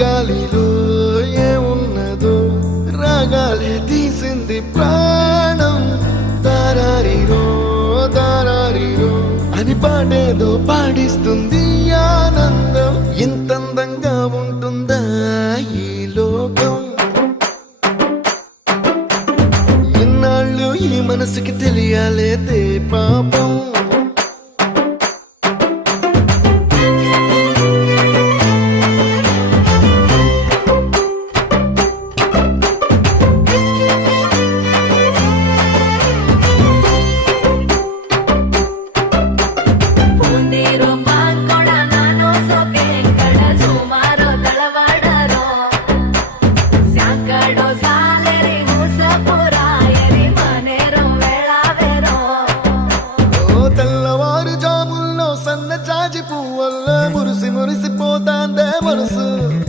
గాలిలో ఏమున్నదో రాగాలే తీసింది ప్రాణం. దారారిరో దారారిరో అని పాడేదో పాడిస్తుంది ఆనందం. ఇంత అందంగా ఉంటుందా ఈ లోకం? ఇన్నాళ్ళు ఈ మనసుకి తెలియాలేదే పాపం.